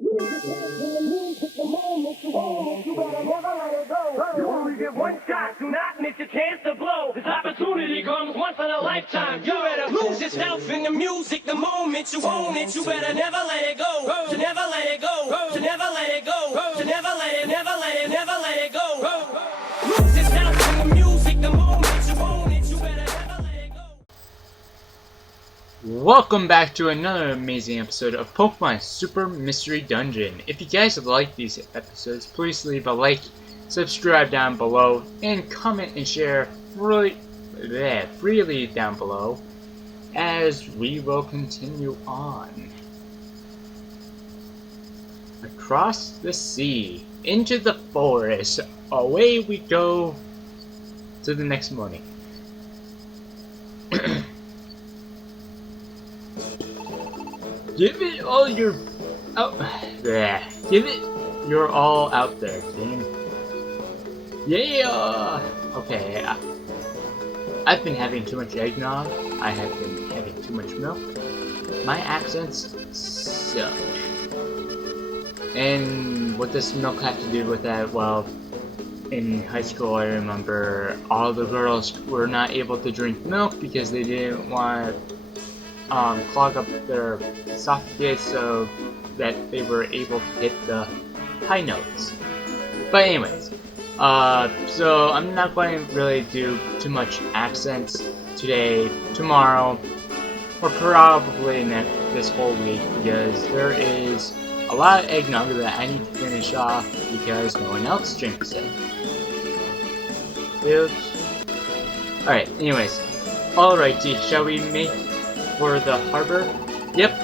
You only get one shot, do not miss your chance to blow. This opportunity comes once in a lifetime. You better lose yourself in the music the moment you own it. You better never let it go. To never let it go. To never let it go. To never let it, never let it, never let it go. Lose yourself in the music the moment you own it. You better never let it go. Welcome back to another amazing episode of Pokemon Super Mystery Dungeon. If you guys like these episodes, please leave a like, subscribe down below, and comment and share freely down below as we will continue on. Across the sea, into the forest, away we go to the next morning. Give it all your give it your all out there, team. Yeah. Okay. I've been having too much eggnog. I have been having too much milk. My accents suck. And what does milk have to do with that? Well, in high school, I remember all the girls were not able to drink milk because they didn't want to clog up their esophagus so that they were able to hit the high notes. But anyways, so I'm not going to really do too much accents today, tomorrow, or probably this whole week because there is a lot of eggnog that I need to finish off because no one else drinks it. Oops. Alright, anyways. Alrighty, shall we make for the harbor? Yep,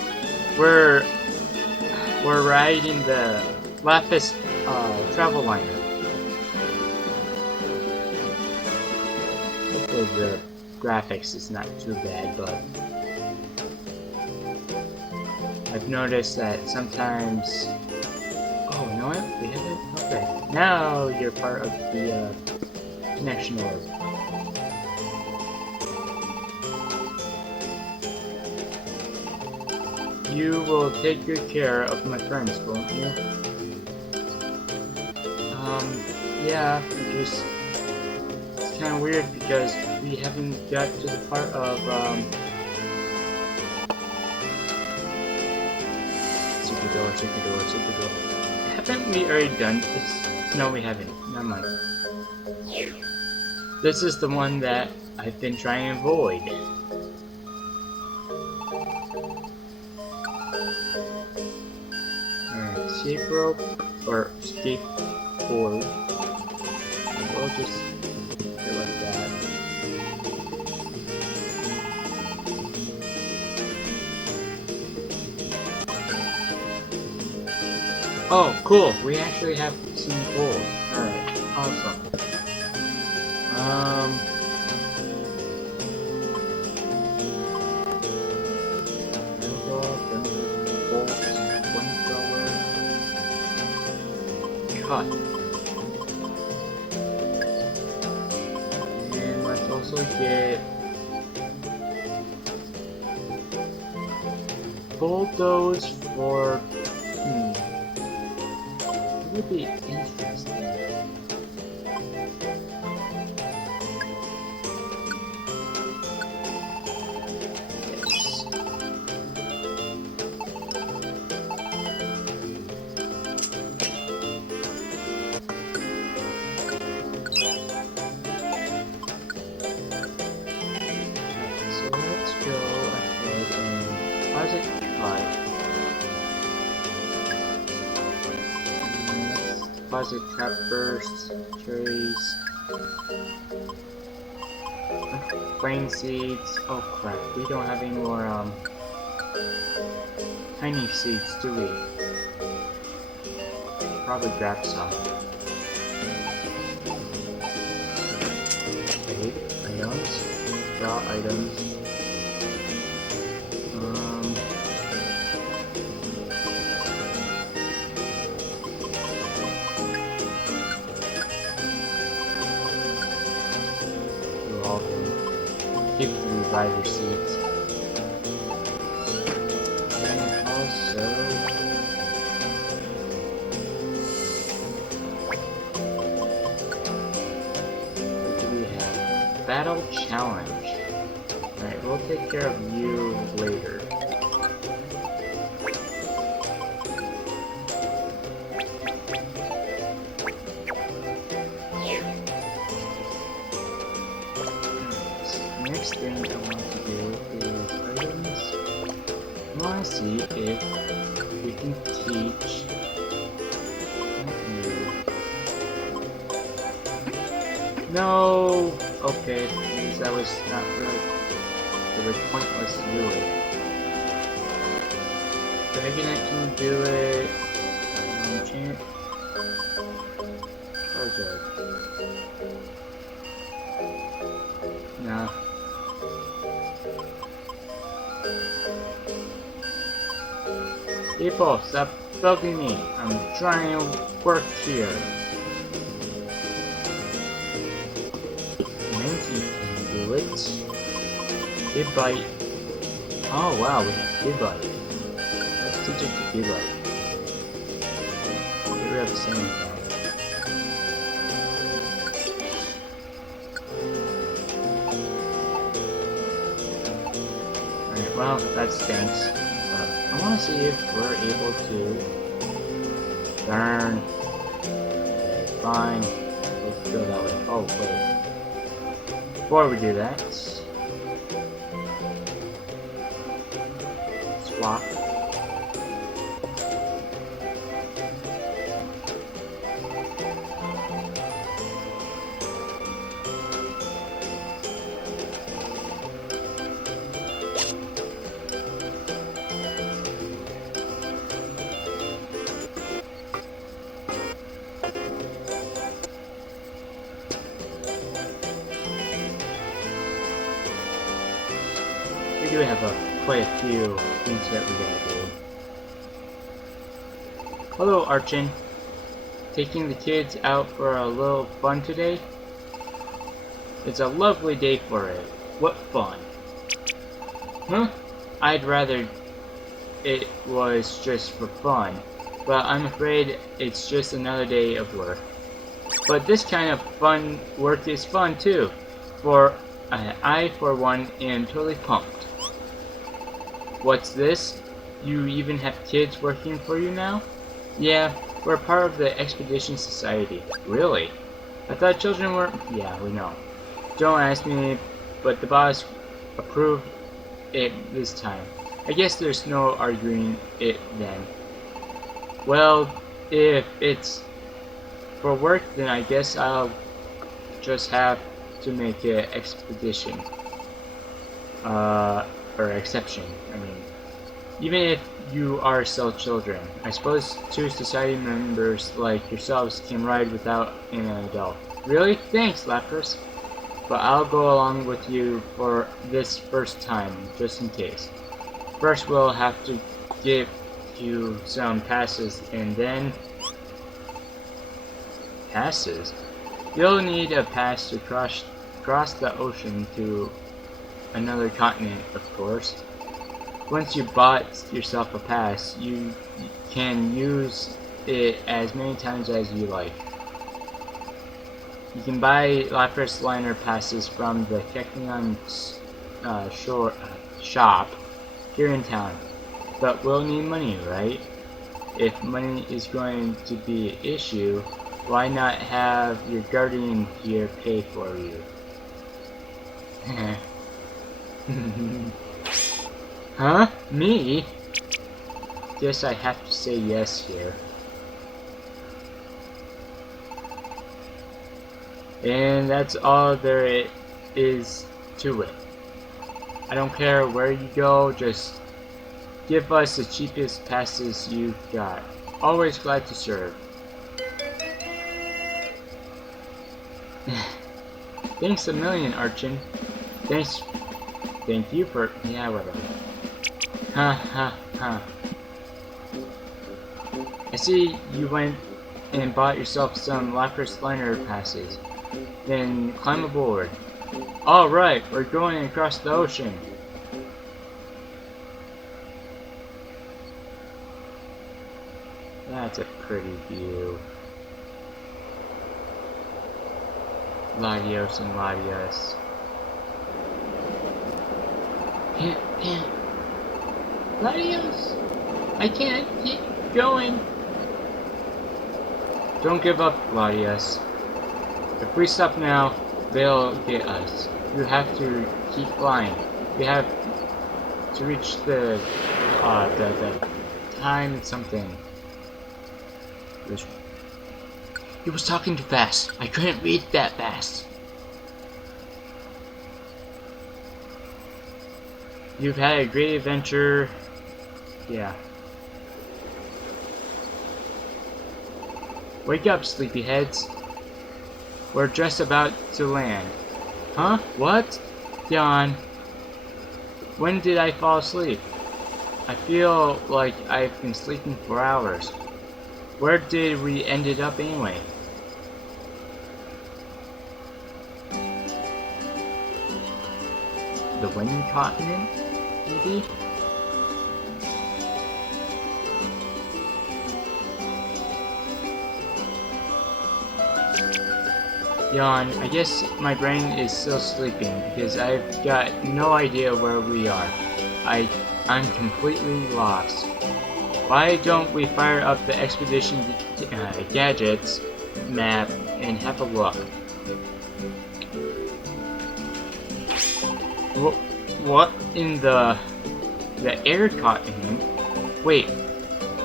we're riding the Lapis travel liner. Hopefully the graphics is not too bad, but I've noticed that sometimes. Oh, you know what? We haven't. Okay, now you're part of the connection org. You will take good care of my friends, won't you? Yeah, it's kind of weird because we haven't got to the part of, super door. Haven't we already done this? No, we haven't. Never mind. This is the one that I've been trying to avoid. Escape rope or skateboard. We'll just do it like that. Oh, cool! We actually have some gold. Alright, awesome. Cut. And let's also get bulldoze for it would be interesting. Deposit trap bursts, cherries, plain seeds. Oh crap, we don't have any more tiny seeds, do we? Probably grab some. Okay, items, draw items. Keep the reviver seeds. And also battle challenge. Alright, we'll take care of you later. Next thing I want to do is items. I want to see if we can teach you. No! Okay, because that was not really. It was pointless to do it. Maybe I can do it. Enchant. Oh, good. Nah. People, stop bugging me. I'm trying to work here. Monkey can do it. Big bite. Oh wow, we have big bite. Let's teach it to big bite. Get rid of the same thing. Alright, well, that stinks. I want to see if we're able to burn. Okay, fine. Let's go that way. Oh, wait. Before we do that, swap. We do have quite a few things that we gotta do. Hello, Archen. Taking the kids out for a little fun today? It's a lovely day for it. What fun. Huh? I'd rather it was just for fun, but I'm afraid it's just another day of work. But this kind of fun work is fun too. I, for one, am totally pumped. What's this? You even have kids working for you now? Yeah, we're part of the Expedition Society. Really? I thought children weren't... Yeah, we know. Don't ask me, but the boss approved it this time. I guess there's no arguing it then. Well, if it's for work, then I guess I'll just have to make an expedition. Or exception, I mean. Even if you are still children, I suppose two society members like yourselves can ride without an adult. Really? Thanks, Lapras. But I'll go along with you for this first time, just in case. First we'll have to give you some passes, and then... Passes? You'll need a pass to cross the ocean to another continent, of course. Once you bought yourself a pass, you can use it as many times as you like. You can buy Lapras liner passes from the Keknion shop here in town. But we'll need money, right? If money is going to be an issue, why not have your guardian here pay for you? Huh? Me? Guess I have to say yes here. And that's all there is to it. I don't care where you go, just give us the cheapest passes you've got. Always glad to serve. Thanks a million, Archen. Thank you for... yeah, whatever. Ha ha ha. I see you went and bought yourself some Lapras liner passes. Then climb aboard. Alright, we're going across the ocean. That's a pretty view. Latios and Latios. Gladius! I can't keep going. Don't give up, Gladius. If we stop now, they'll get us. You have to keep flying. We have to reach the time something. He was talking too fast. I couldn't read that fast. You've had a great adventure. Yeah. Wake up, sleepyheads. We're just about to land. Huh? What? Yawn. When did I fall asleep? I feel like I've been sleeping for hours. Where did we ended up anyway? The wind continent, maybe? Yawn, I guess my brain is still sleeping because I've got no idea where we are. I'm completely lost. Why don't we fire up the expedition gadgets map and have a look? What in the air continent? Wait,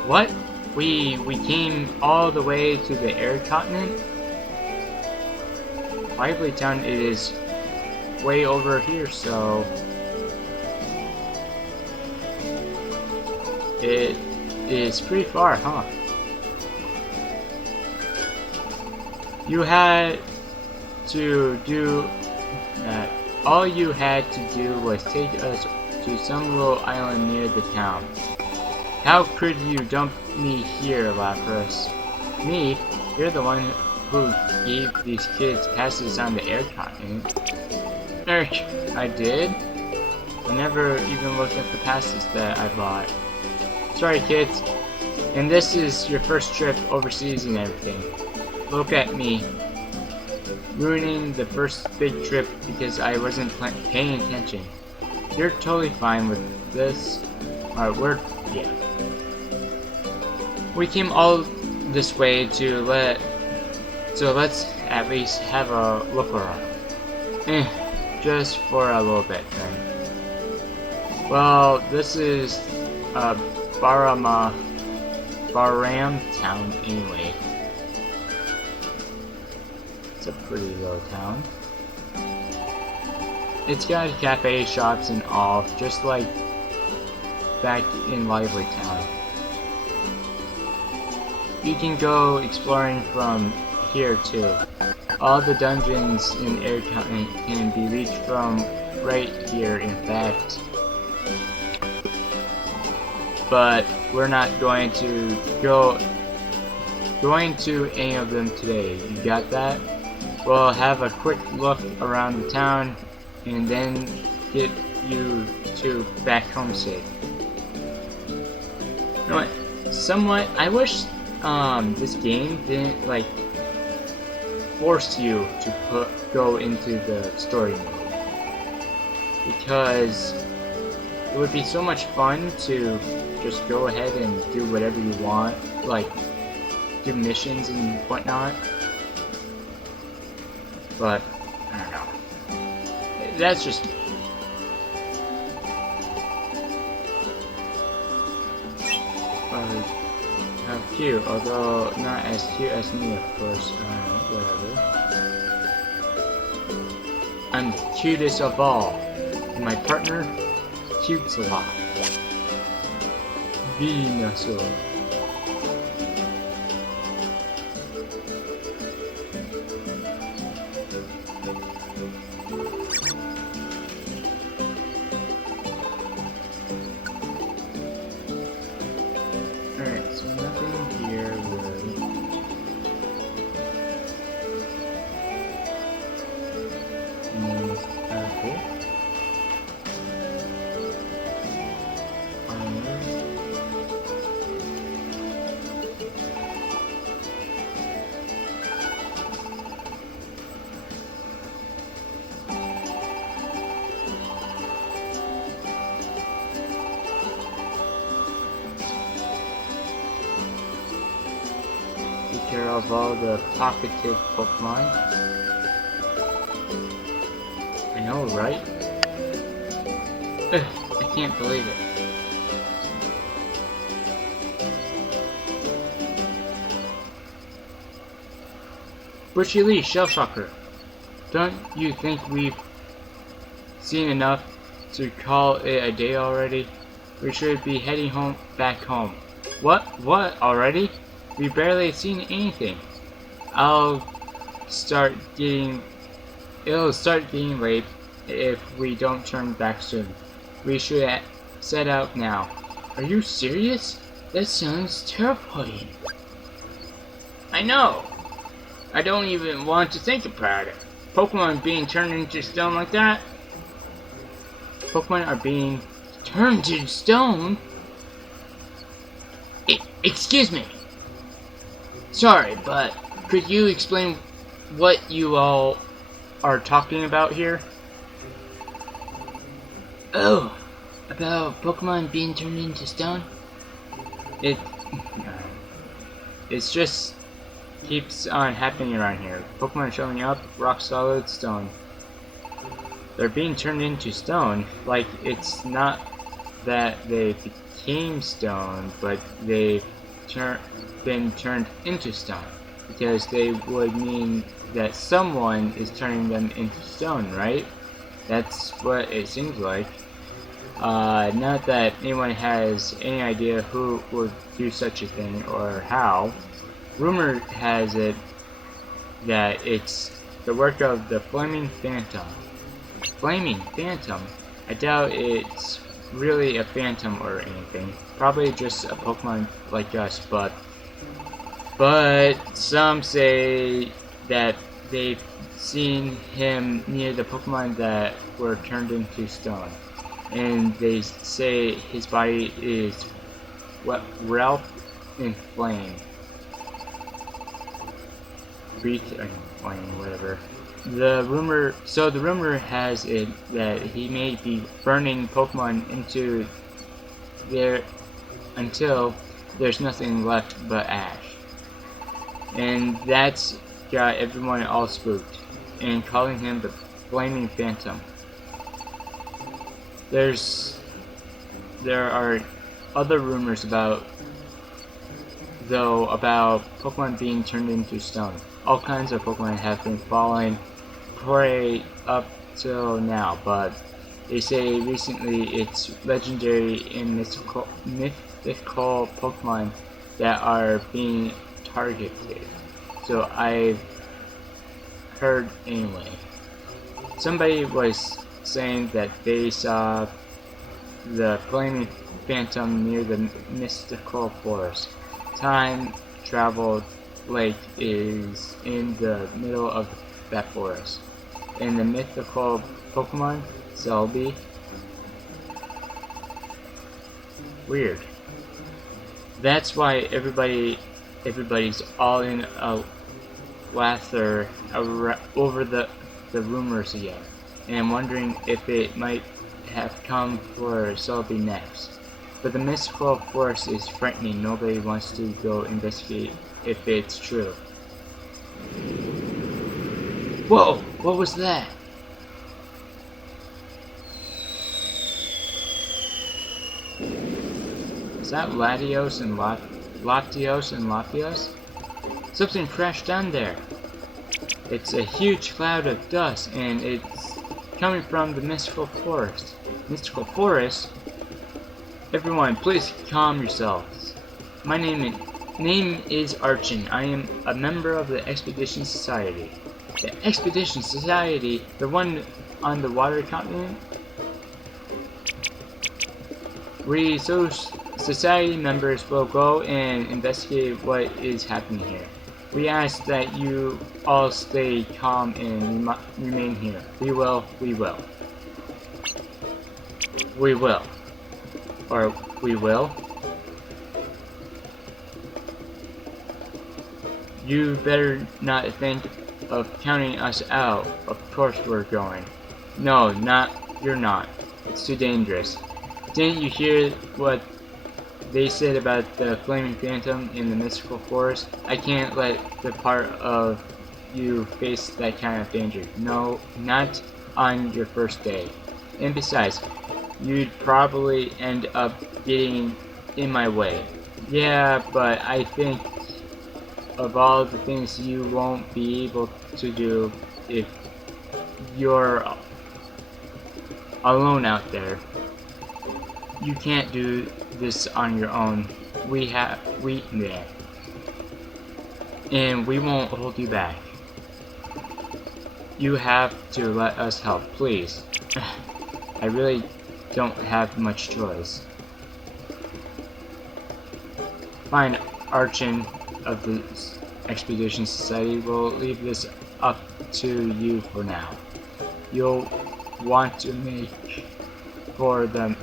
what? We came all the way to the air continent? Lively Town is way over here, so it is pretty far, huh? You had to do that. All you had to do was take us to some little island near the town. How could you dump me here, Lapras? Me? You're the one who gave these kids passes on the air continent. I did? I never even looked at the passes that I bought. Sorry, kids. And this is your first trip overseas and everything. Look at me. Ruining the first big trip because I wasn't paying attention. You're totally fine with this. Yeah. We came all this way so let's at least have a look around. Just for a little bit then. Well, this is Baram town anyway. It's a pretty little town. It's got cafe, shops, and all, just like back in Lively Town. You can go exploring from here too. All the dungeons in Air Town can be reached from right here, in fact. But we're not going to any of them today. You got that? We'll have a quick look around the town and then get you two back home safe. You know what? Somewhat, I wish this game didn't like force you to go into the story mode, because it would be so much fun to just go ahead and do whatever you want, like do missions and whatnot. But I don't know. That's just how cute, although not as cute as me, of course. Whatever. I'm the cutest of all, and my partner cutes a lot. Venusaur. Alright, so nothing here really. Okay. care of all the talkative Pokemon. I know, right? Ugh, I can't believe it. Bushy Lee, Shellshocker. Don't you think we've seen enough to call it a day already? We should be heading back home. What already? We've barely seen anything. It'll start getting late if we don't turn back soon. We should set out now. Are you serious? That sounds terrifying. I know. I don't even want to think about it. Pokemon being turned into stone like that? Pokemon are being turned to stone? Excuse me. Sorry, but could you explain what you all are talking about here? Oh, about Pokemon being turned into stone? It's just keeps on happening around here. Pokemon showing up, rock solid stone. They're being turned into stone, like it's not that they became stone, but they've been turned into stone. Because they would mean that someone is turning them into stone, right? That's what it seems like. Not that anyone has any idea who would do such a thing or how. Rumor has it that it's the work of the Flaming Phantom. Flaming Phantom? I doubt it's really a phantom or anything. Probably just a Pokemon like us, but some say that they've seen him near the Pokemon that were turned into stone. And they say his body is wrapped in flame. Breathe and flame, whatever. The rumor has it that he may be burning Pokemon into there until there's nothing left but ash. And that's got everyone all spooked and calling him the Flaming Phantom. There are other rumors about Pokemon being turned into stone. All kinds of Pokemon have been falling prey up till now, but they say recently it's legendary and mythical Pokemon that are being targeted. So I've heard anyway. Somebody was saying that they saw the Flaming Phantom near the mystical forest. Time traveled lake is in the middle of that forest. And the mythical Pokemon, Selby. Weird. That's why everybody's all in a lather over the rumors again. And I'm wondering if it might have come for Selby next. But the mystical forest is frightening. Nobody wants to go investigate if it's true. Whoa! What was that? Is that Latios and Latios? Something crashed down there. It's a huge cloud of dust, and it's coming from the mystical forest. Mystical forest? Everyone, please calm yourselves. My name is Archen. I am a member of the Expedition Society. The Expedition Society? The one on the water continent? We society members will go and investigate what is happening here. We ask that you all stay calm and remain here. We will. Or we will. You better not think of counting us out. Of course we're going. No, you're not. It's too dangerous. Didn't you hear what they said about the flaming phantom in the mystical forest, I can't let the part of you face that kind of danger. No, not on your first day. And besides, you'd probably end up getting in my way. Yeah, but I think of all the things you won't be able to do if you're alone out there. You can't do this on your own. Yeah. And we won't hold you back. You have to let us help, please. I really don't have much choice. Fine, Archen of the Expedition Society will leave this up to you for now. You'll want to make for the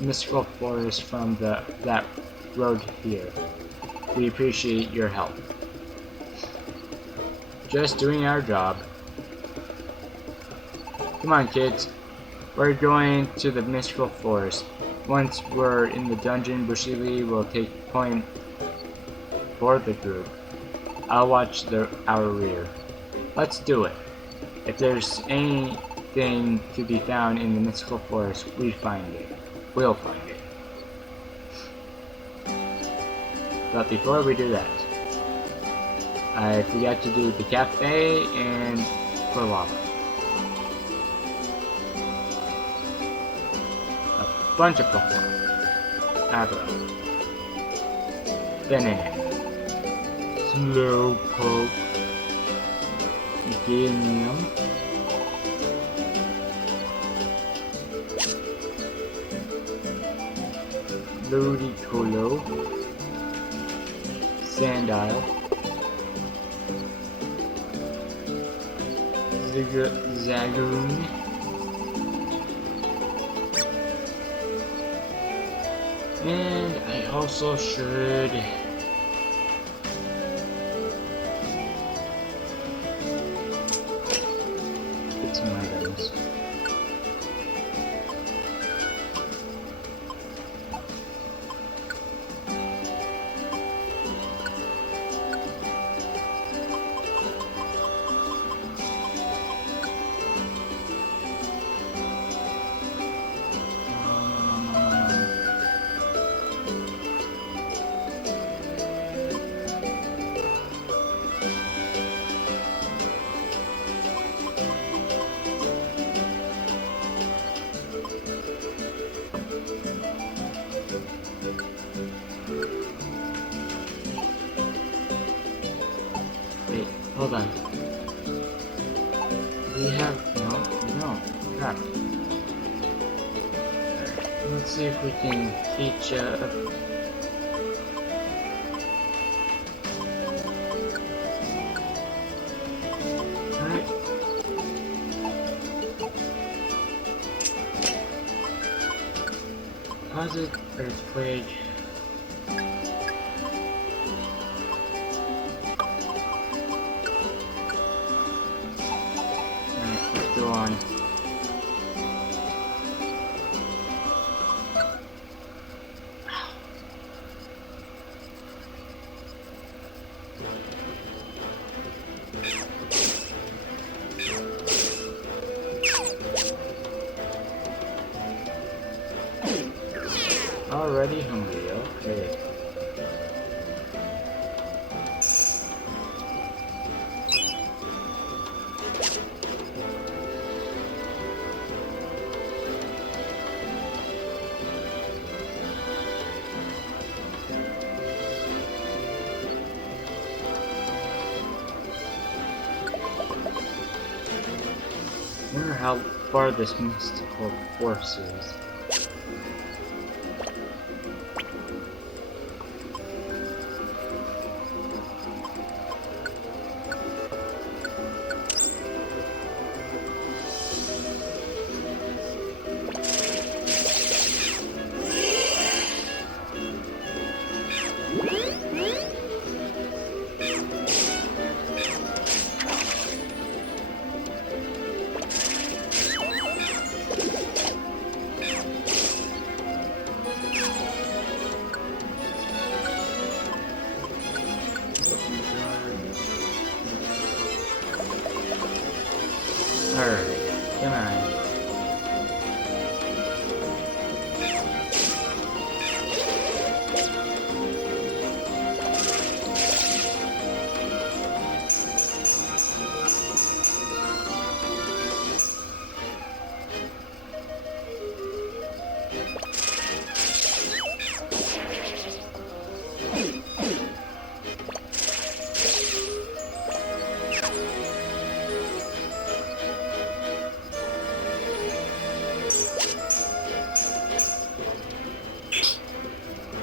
mystical forest from that road here. We appreciate your help. Just doing our job. Come on, kids. We're going to the mystical forest. Once we're in the dungeon, Bushy Lee will take point for the group. I'll watch our rear. Let's do it. If there's anything to be found in the mystical forest, we'll find it. But before we do that, I forgot to do the cafe and for lava. A bunch of Pokemon. Abra. Venene. Slowpoke. Genium. Ludicolo. Sandile. Zagoon. And I also should get some items. Wait, hold on. We have no. Crap. Let's see if we can teach Alright. Deposit earthquake. Go on. Already hungry, okay. I wonder how far this mystical force is. Alright, come on.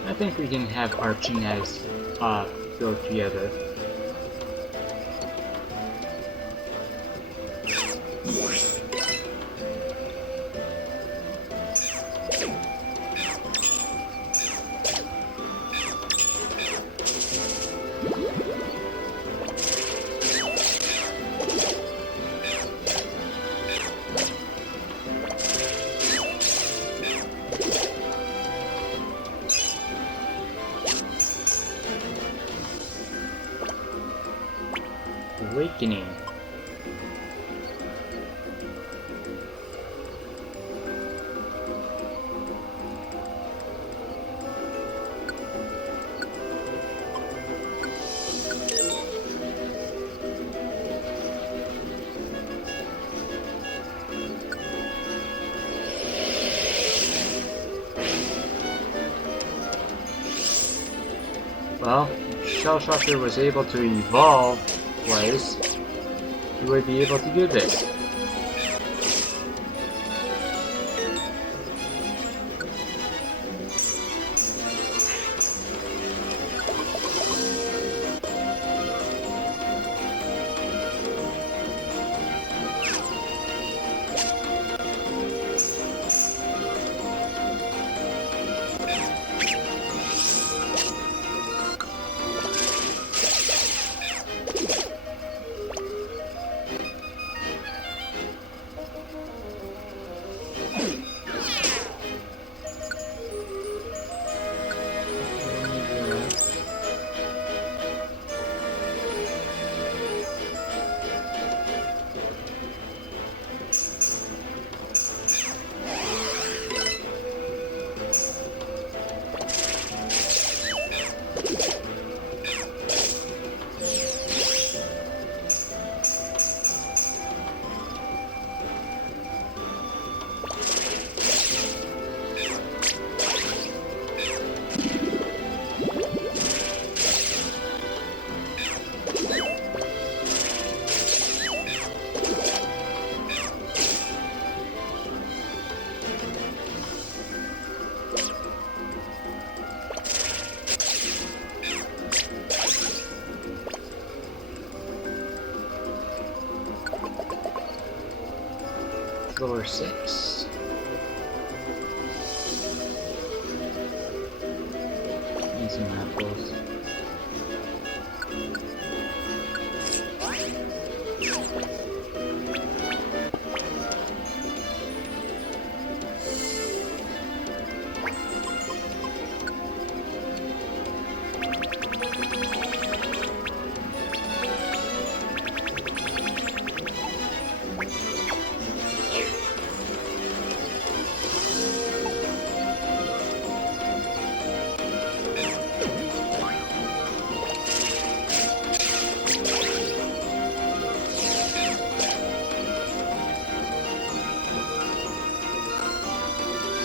I think we can have Archen as go together. Awakening. Well, Shell Shocker was able to evolve twice. You would be able to do this. Floor 6. Need some apples.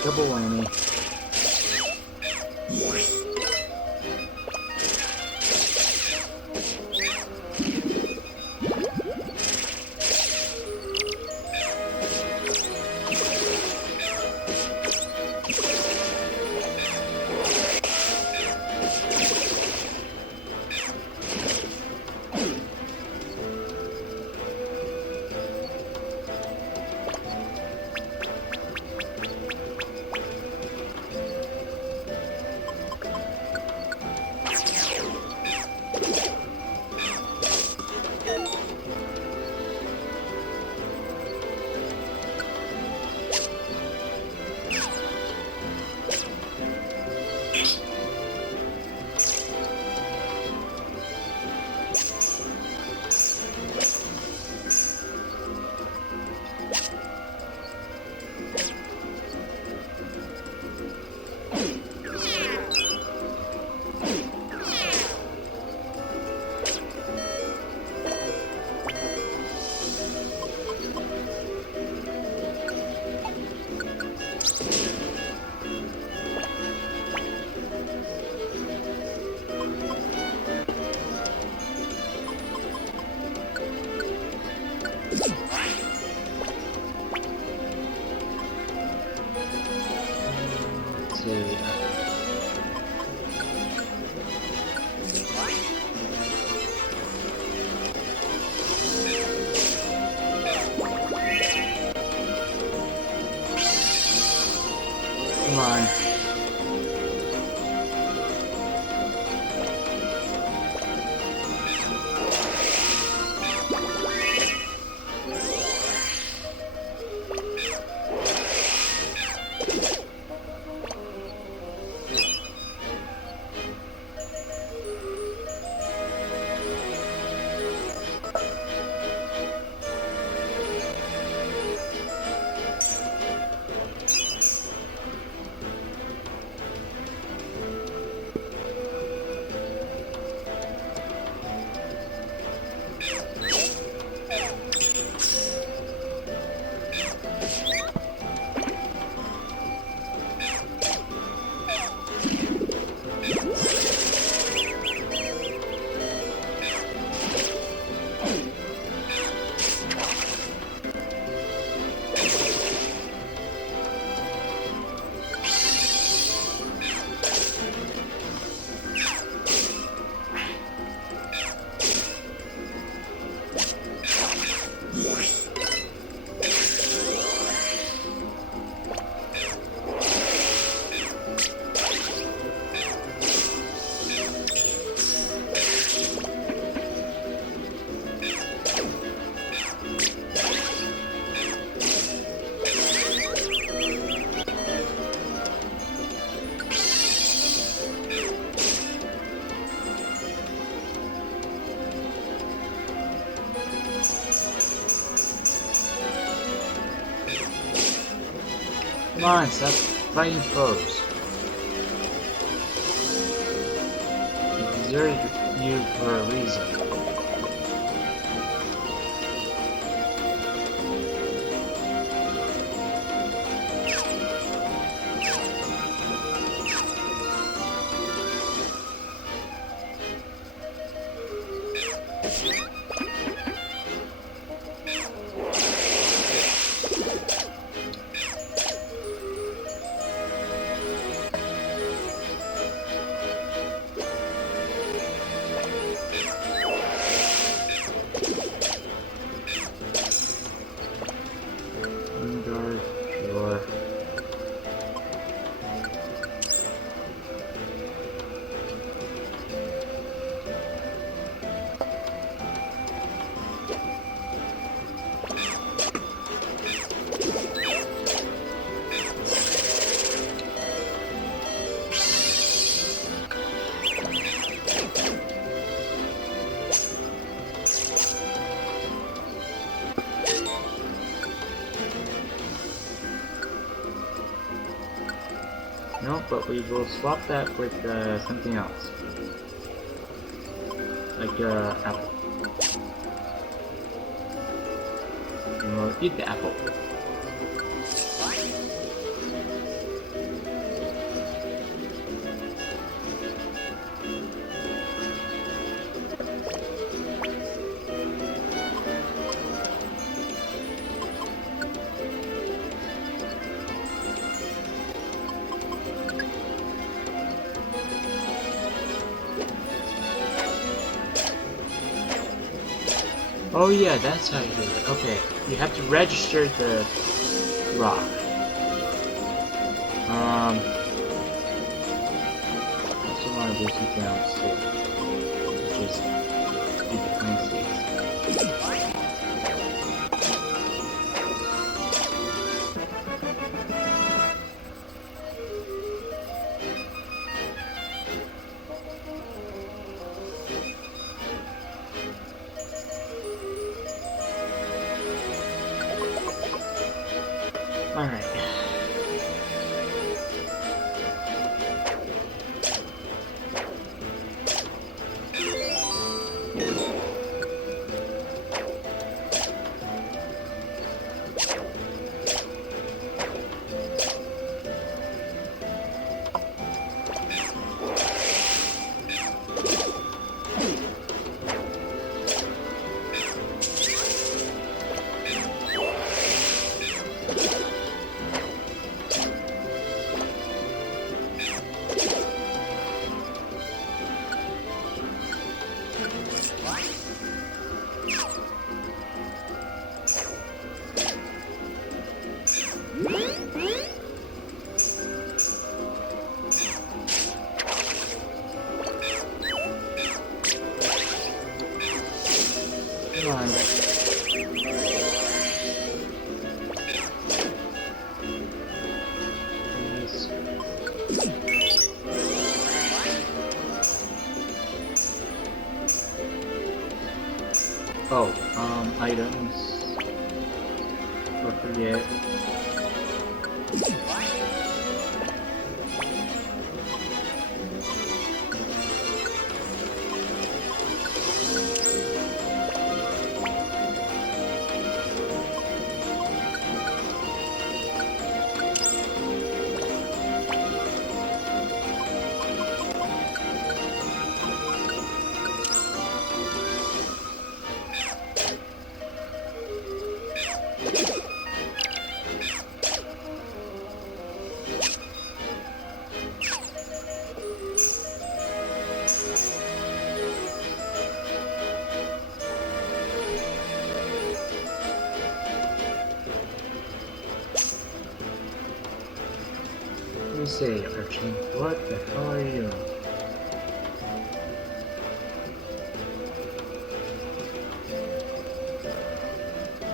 Double whammy. Let's see. Come on. Come on, stop fighting foes. I deserted you for a reason. Sure. No, but we will swap that with something else. Like apple. And we'll eat the apple. Oh yeah, that's how you do it. Okay, you have to register the rock. I also want to do something else too, which is do the clean seeds. Alright. Come on. Please. Oh, items. Or forget. Let me say, Archen, what the hell are you doing?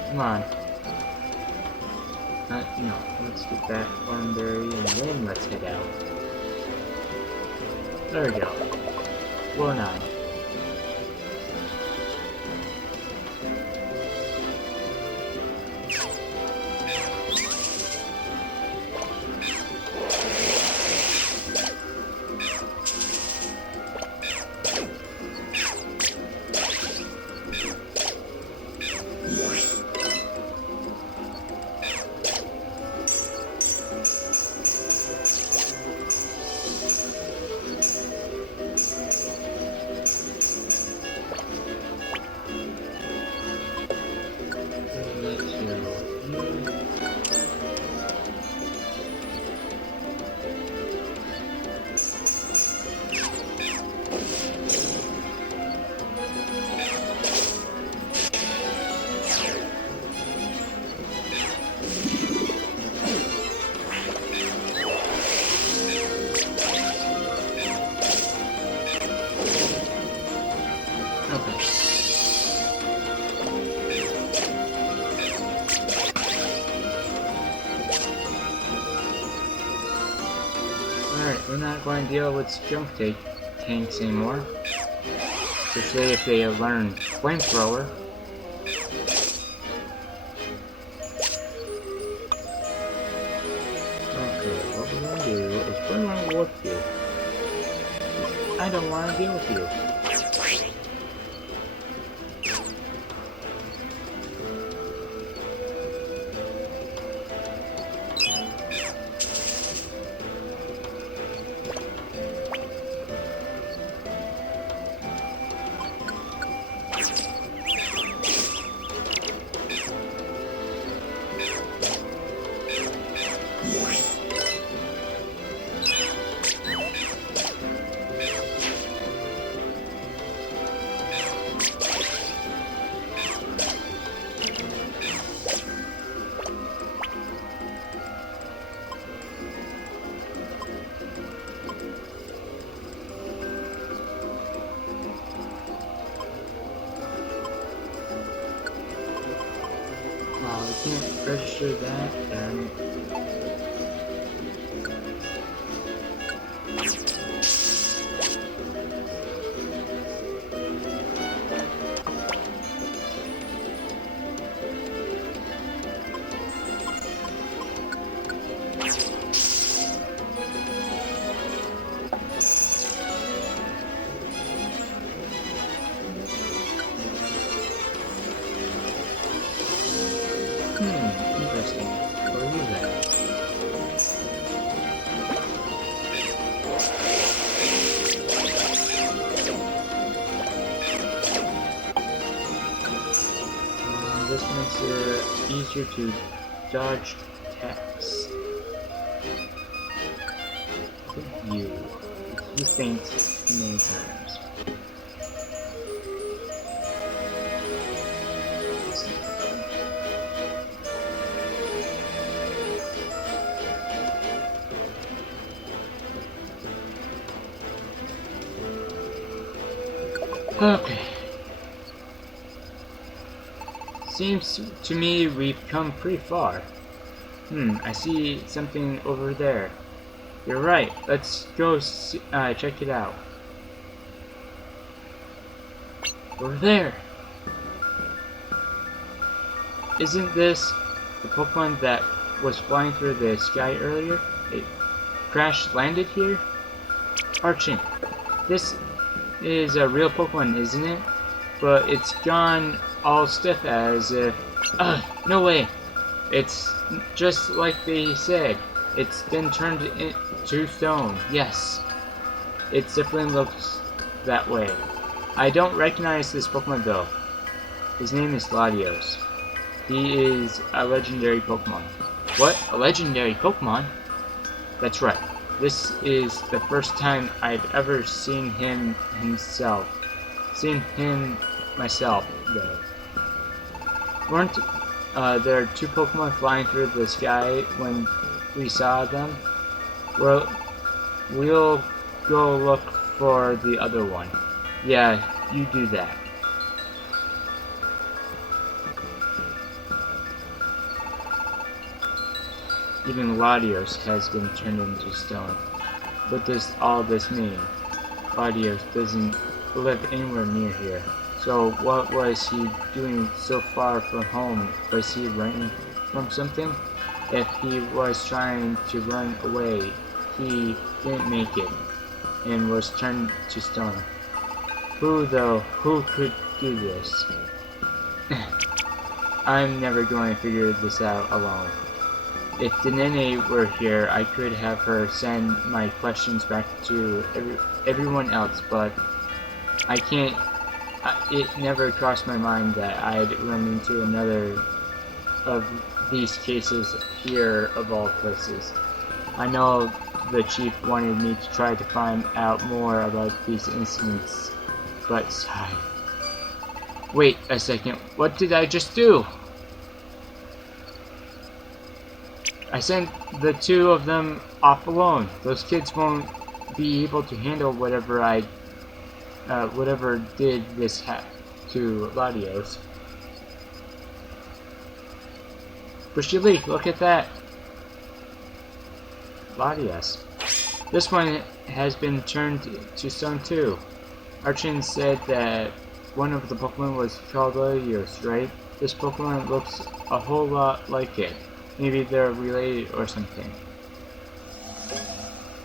Come on. No, let's get that Thornberry and then let's head out. There we go. Floor 9. Alright, we're not going to deal with junk tanks anymore. Especially if they learn flamethrower. Okay, what we're going to do is we're going to whoop you. I don't want to deal with you. We can't register that, then. Interesting. Where are you at? This makes it easier to dodge attacks. You faint many times. Okay. Seems to me we've come pretty far. I see something over there. You're right. Let's go check it out. Over there. Isn't this the Pokemon that was flying through the sky earlier? It crash landed here? Archen. This is a real Pokemon, isn't it? But it's gone all stiff as if... no way! It's just like they said. It's been turned into stone. Yes. It definitely looks that way. I don't recognize this Pokemon though. His name is Latios. He is a legendary Pokemon. What? A legendary Pokemon? That's right. This is the first time I've ever seen him myself, though. Weren't there two Pokemon flying through the sky when we saw them? Well, we'll go look for the other one. Yeah, you do that. Even Latios has been turned into stone. What does all this mean? Latios doesn't live anywhere near here. So what was he doing so far from home? Was he running from something? If he was trying to run away, he didn't make it, and was turned to stone. Who could do this? I'm never going to figure this out alone. If Dominator were here, I could have her send my questions back to everyone else, but I can't. It never crossed my mind that I'd run into another of these cases here of all places. I know the chief wanted me to try to find out more about these incidents, but sigh. Wait a second, what did I just do? I sent the two of them off alone. Those kids won't be able to handle whatever did this to Latios. Bushy Leaf, look at that. Latios. This one has been turned to stone too. Archen said that one of the Pokemon was called Latios, right? This Pokemon looks a whole lot like it. Maybe they're related or something.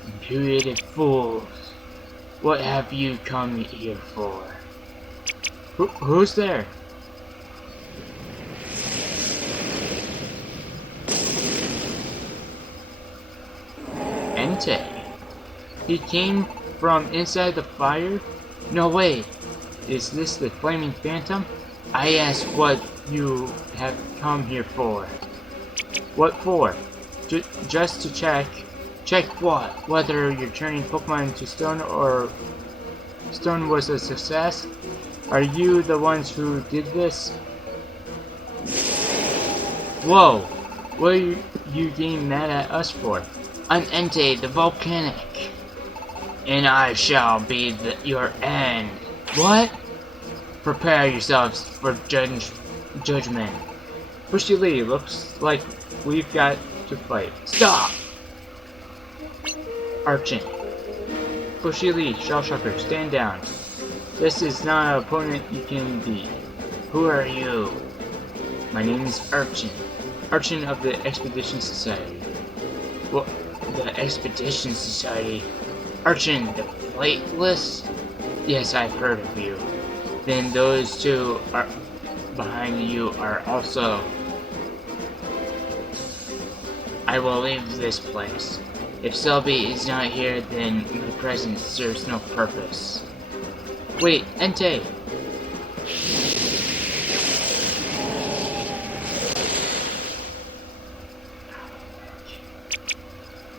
Infuriated fools! What have you come here for? Who's there? Entei. He came from inside the fire? No way! Is this the Flaming Phantom? I ask what you have come here for. What for? Just to check. Check what? Whether you're turning Pokemon into stone or stone was a success? Are you the ones who did this? Whoa! What are you getting mad at us for? I'm Entei the Volcanic. And I shall be your end. What? Prepare yourselves for judgment. Bushy Lee, looks like we've got to fight. Stop! Archen. Bushy Lee, Shellshocker, stand down. This is not an opponent you can beat. Who are you? My name is Archen. Archen of the Expedition Society. What? The Expedition Society? Archen, the Plateless? Yes, I've heard of you. Then those two are behind you are also. I will leave this place. If Selby is not here, then my presence serves no purpose. Wait, Entei!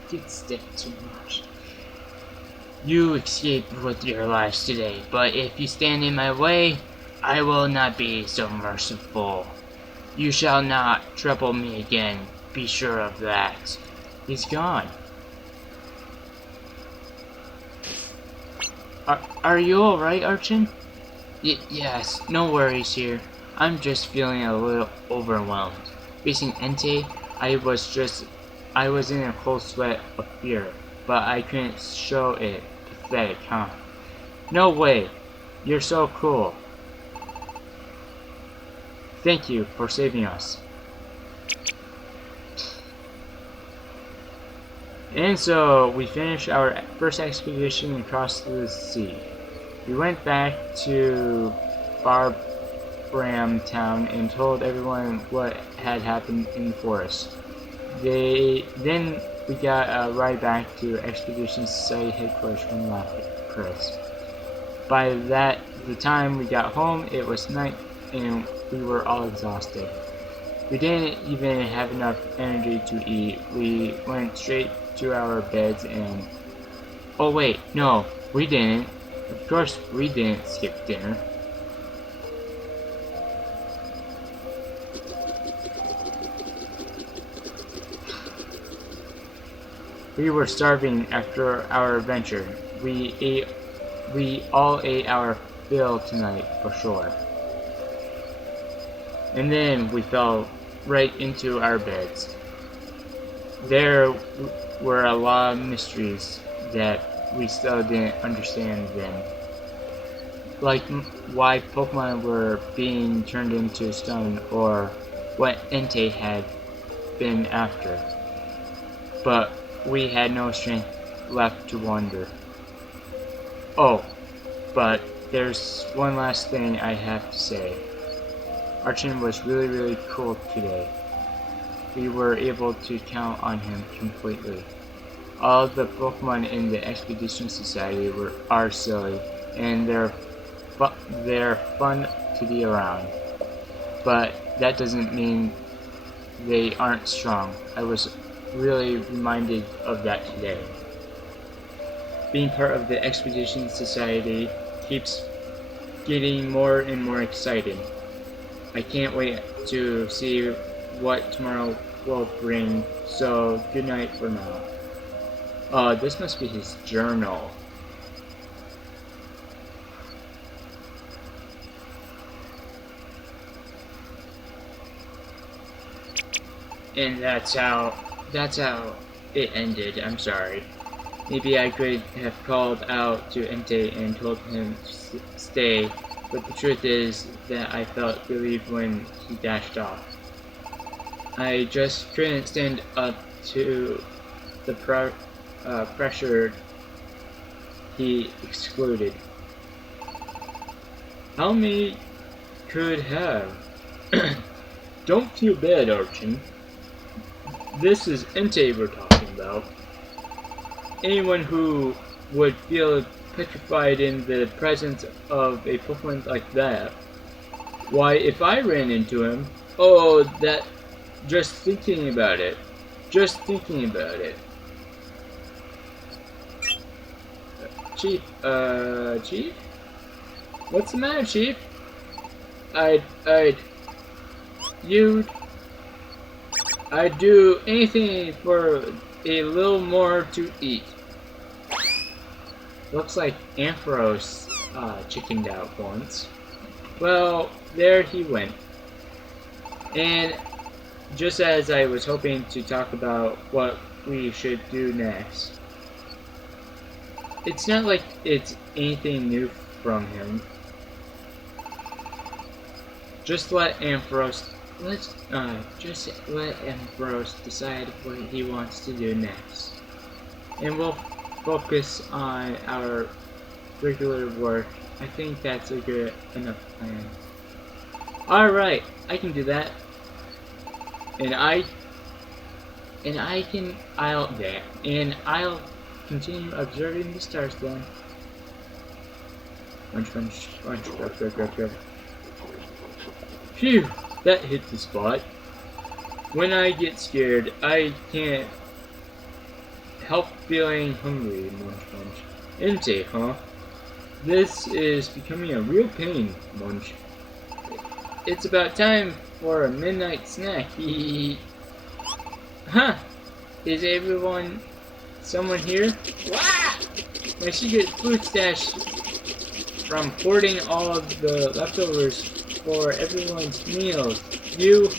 Did stick too much. You escaped with your lives today, but if you stand in my way, I will not be so merciful. You shall not trouble me again, be sure of that. He's gone. Are you alright, Archen? Yes, no worries here. I'm just feeling a little overwhelmed. Facing Entei, I was in a cold sweat of fear, but I couldn't show it. Pathetic, huh? No way! You're so cool. Thank you for saving us. And so, we finished our first expedition and crossed the sea. We went back to Bram town and told everyone what had happened in the forest. Then we got a ride back to Expedition Society headquarters from Chris. By the time we got home, it was night and we were all exhausted. We didn't even have enough energy to eat. We went straight to our beds and... Oh wait, no, we didn't. Of course we didn't skip dinner. We were starving after our adventure. We all ate our fill tonight, for sure. And then we fell right into our beds. There were a lot of mysteries that we still didn't understand then. Like why Pokemon were being turned into stone or what Entei had been after. But we had no strength left to wonder. Oh, but there's one last thing I have to say. Archen was really cool today. We were able to count on him completely. All the Pokemon in the Expedition Society are silly, and they're fun to be around. But that doesn't mean they aren't strong. I was really reminded of that today. Being part of the Expedition Society keeps getting more and more exciting. I can't wait to see what tomorrow will bring, so good night for now. This must be his journal. And that's how it ended. I'm sorry. Maybe I could have called out to Entei and told him to stay, but the truth is that I felt relieved when he dashed off. I just couldn't stand up to the pressure he excluded. How many could have? Don't feel bad, Archen. This is Entei we're talking about. Anyone who would feel petrified in the presence of a Pokemon like that. Why, if I ran into him, oh, that, just thinking about it. Chief, Chief? What's the matter, Chief? I'd do anything for a little more to eat. Looks like Ampharos chickened out once. Well, there he went. And just as I was hoping to talk about what we should do next, it's not like it's anything new from him. Just let Ampharos decide what he wants to do next, and we'll focus on our regular work. I think that's a good enough plan. Alright, I can do that. And I'll continue observing the stars then. Punch. Phew, that hit the spot. When I get scared, I can't help feeling hungry, Munch. Entei, huh? This is becoming a real pain, Munch. It's about time for a midnight snack. Huh? Is someone here? Wah! My secret food stash from hoarding all of the leftovers for everyone's meals. You...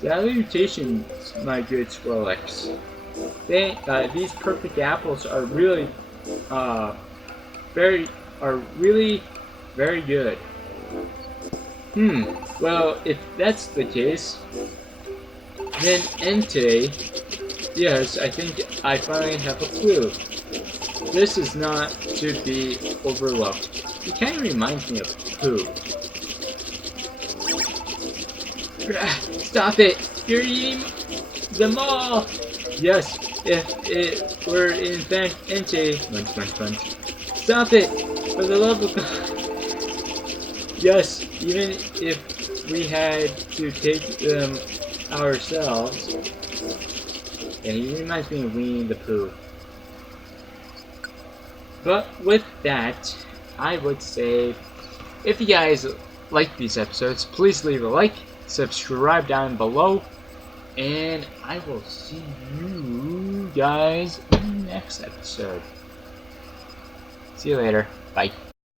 salutations, my good Skrillex. These perfect apples are really, very good. Well, if that's the case, then Entei, yes, I think I finally have a clue. This is not to be overlooked. He kind of reminds me of poo. Stop it! You're eating them all! Yes, if it were in fact Entei. Munch, munch, munch. Stop it! For the love of God! Yes, even if we had to take them ourselves. And he reminds me of Winnie the Pooh. But with that, I would say, if you guys like these episodes, please leave a like, subscribe down below, and I will see you guys in the next episode. See you later. Bye.